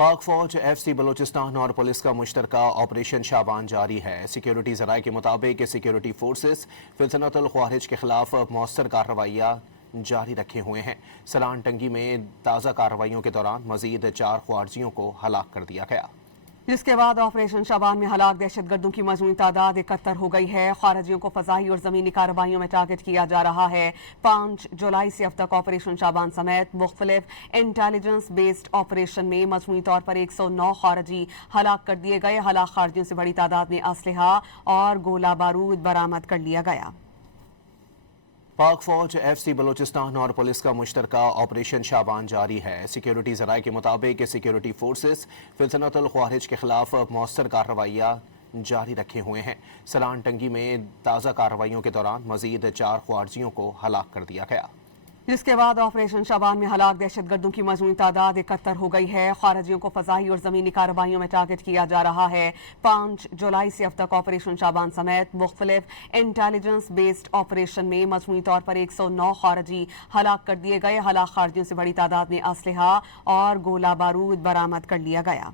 पाक फौज FC बलूचिस्तान और पुलिस का मुश्तरका ऑपरेशन शाबान जारी है। सिक्योरिटी ज़राए के मुताबिक सिक्योरिटी फोर्सेस फितनतुल ख्वारिज के खिलाफ मौसर कार्रवाइयाँ जारी रखे हुए हैं। सलान टंगी में ताज़ा कार्रवाइयों के दौरान मजीद 4 ख्वारिजियों को हलाक कर दिया गया, जिसके बाद ऑपरेशन शाबान में हलाक दहशतगर्दों की मजमूई तादाद 71 हो गई है। खारजियों को फजाई और जमीनी कार्रवाइयों में टारगेट किया जा रहा है। 5 जुलाई से अब तक ऑपरेशन शाबान समेत मुख्तलिफ इंटेलिजेंस बेस्ड ऑपरेशन में मजमूई तौर पर 109 खारजी हलाक कर दिए गए। हलाक खारजियों से बड़ी तादाद में असलहा और गोला बारूद बरामद कर लिया गया। पाक फौज FC बलूचिस्तान और पुलिस का मुश्तरका ऑपरेशन शाबान जारी है। सिक्योरिटी ज़राए के मुताबिक सिक्योरिटी फोर्सेस फितनतुल ख्वारिज के खिलाफ मौसर कार्रवाइयाँ जारी रखे हुए हैं। सलान टंगी में ताज़ा कार्रवाइयों के दौरान मजीद 4 ख्वारिजियों को हलाक कर दिया गया, जिसके बाद ऑपरेशन शाबान में हलाक दहशतगर्दों की मजमूई तादाद 71 हो गई है। खारजियों को फजाई और जमीनी कार्रवाइयों में टारगेट किया जा रहा है। 5 जुलाई से अब तक ऑपरेशन शाबान समेत मुख्तलिफ इंटेलिजेंस बेस्ड ऑपरेशन में मजमूई तौर पर 109 खारजी हलाक कर दिए गए। हलाक खारजियों से बड़ी तादाद में असलहा और गोला बारूद बरामद कर लिया गया।